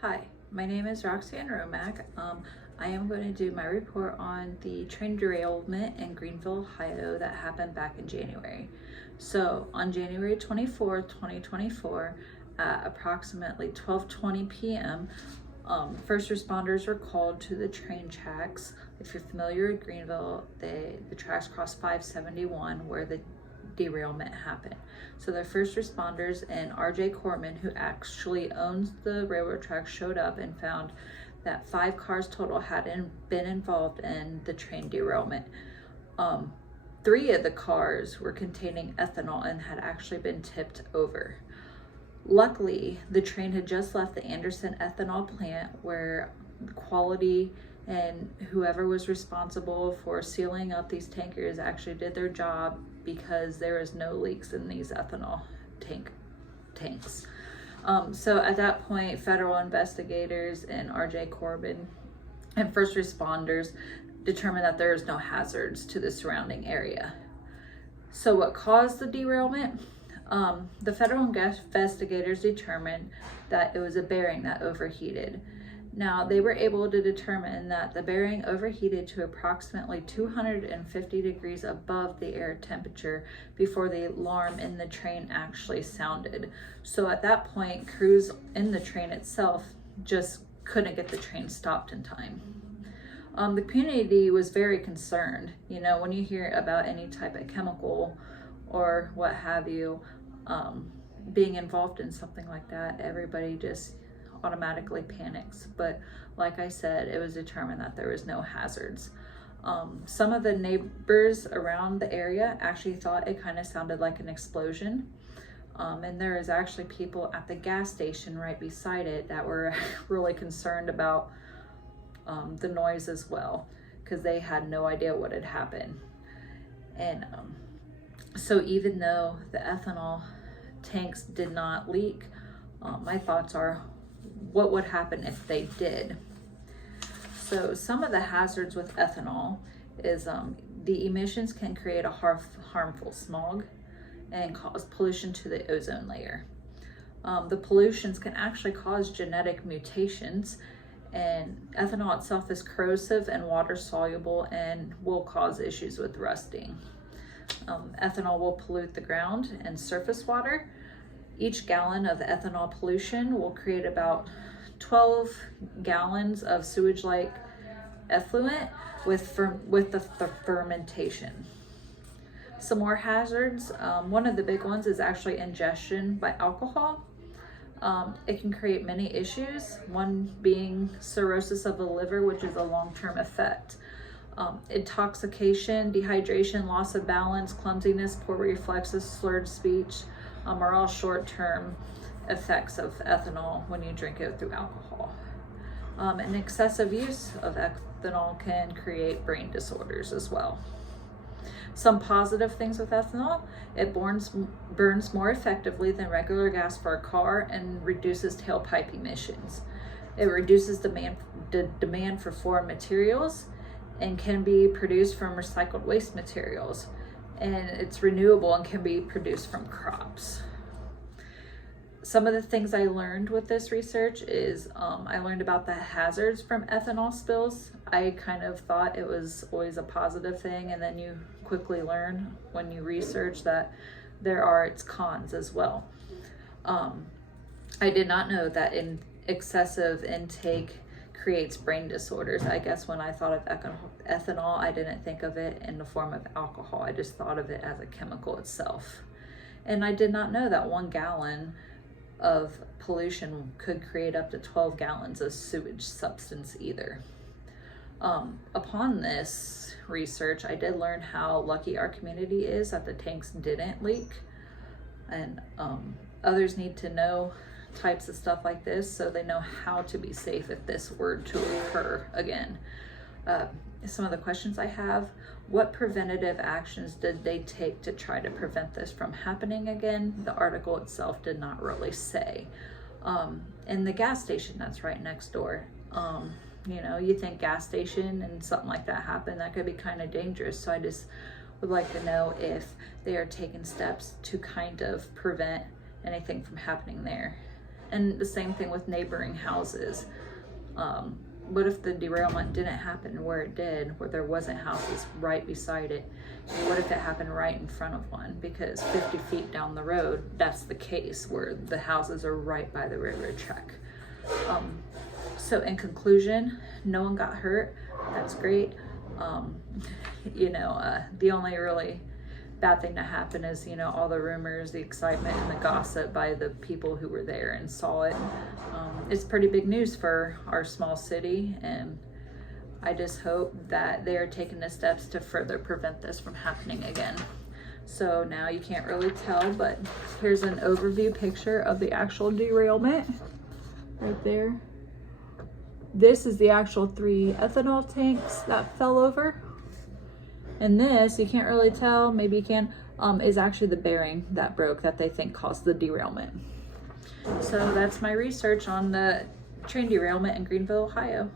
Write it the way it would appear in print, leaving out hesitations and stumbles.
Hi, my name is Roxanne Romack. I am going to do my report on the train derailment in Greenville, Ohio that happened back in January. So on January 24th, 2024, at approximately 12:20 p.m., first responders were called to the train tracks. If you're familiar with Greenville, the tracks cross 571 where the derailment happened. So the first responders and RJ Corman, who actually owns the railroad tracks, showed up and found that 5 cars total had been involved in the train derailment. 3 of the cars were containing ethanol and had actually been tipped over. Luckily, the train had just left the Anderson ethanol plant where quality and whoever was responsible for sealing up these tankers actually did their job because there was no leaks in these ethanol tanks. So at that point, federal investigators and RJ Corbin and first responders determined that there was no hazards to the surrounding area. So what caused the derailment? The federal investigators determined that it was a bearing that overheated. Now, they were able to determine that the bearing overheated to approximately 250 degrees above the air temperature before the alarm in the train actually sounded. So at that point, crews in the train itself just couldn't get the train stopped in time. The community was very concerned. You know, when you hear about any type of chemical or what have you being involved in something like that, everybody just automatically panics. But like I said, it was determined that there was no hazards. Some of the neighbors around the area actually thought it kind of sounded like an explosion. And there is actually people at the gas station right beside it that were really concerned about the noise as well, because they had no idea what had happened. And so even though the ethanol tanks did not leak, my thoughts are, what would happen if they did? So some of the hazards with ethanol is the emissions can create a harmful smog and cause pollution to the ozone layer. The pollutions can actually cause genetic mutations, and ethanol itself is corrosive and water soluble and will cause issues with rusting. Ethanol will pollute the ground and surface water. Each gallon of ethanol pollution will create about 12 gallons of sewage-like effluent with the fermentation. Some more hazards. One of the big ones is actually ingestion by alcohol. It can create many issues, one being cirrhosis of the liver, which is a long-term effect. Intoxication, dehydration, loss of balance, clumsiness, poor reflexes, slurred speech are all short-term effects of ethanol when you drink it through alcohol. And excessive use of ethanol can create brain disorders as well. Some positive things with ethanol: it burns more effectively than regular gas for a car and reduces tailpipe emissions. It reduces the demand for foreign materials and can be produced from recycled waste materials. And it's renewable and can be produced from crops. Some of the things I learned with this research is I learned about the hazards from ethanol spills. I kind of thought it was always a positive thing, and then you quickly learn when you research that there are its cons as well. I did not know that excessive intake creates brain disorders. I guess when I thought of ethanol, I didn't think of it in the form of alcohol. I just thought of it as a chemical itself. And I did not know that 1 gallon of pollution could create up to 12 gallons of sewage substance either. Upon this research, I did learn how lucky our community is that the tanks didn't leak. And others need to know types of stuff like this so they know how to be safe if this were to occur again. Some of the questions I have: what preventative actions did they take to try to prevent this from happening again? The article itself did not really say. And the gas station that's right next door, you know, you think gas station and something like that happened, that could be kind of dangerous. So I just would like to know if they are taking steps to kind of prevent anything from happening there. And the same thing with neighboring houses. What if the derailment didn't happen where it did, where there wasn't houses right beside it? What if it happened right in front of one? Because 50 feet down the road, that's the case, where the houses are right by the railroad track. So in conclusion, no one got hurt. That's great. The only really bad thing that happened is, all the rumors, the excitement, and the gossip by the people who were there and saw it. It's pretty big news for our small city, and I just hope that they are taking the steps to further prevent this from happening again. So now you can't really tell, but here's an overview picture of the actual derailment right there. This is the actual 3 ethanol tanks that fell over. And this, you can't really tell, maybe you can, is actually the bearing that broke that they think caused the derailment. So that's my research on the train derailment in Greenville, Ohio.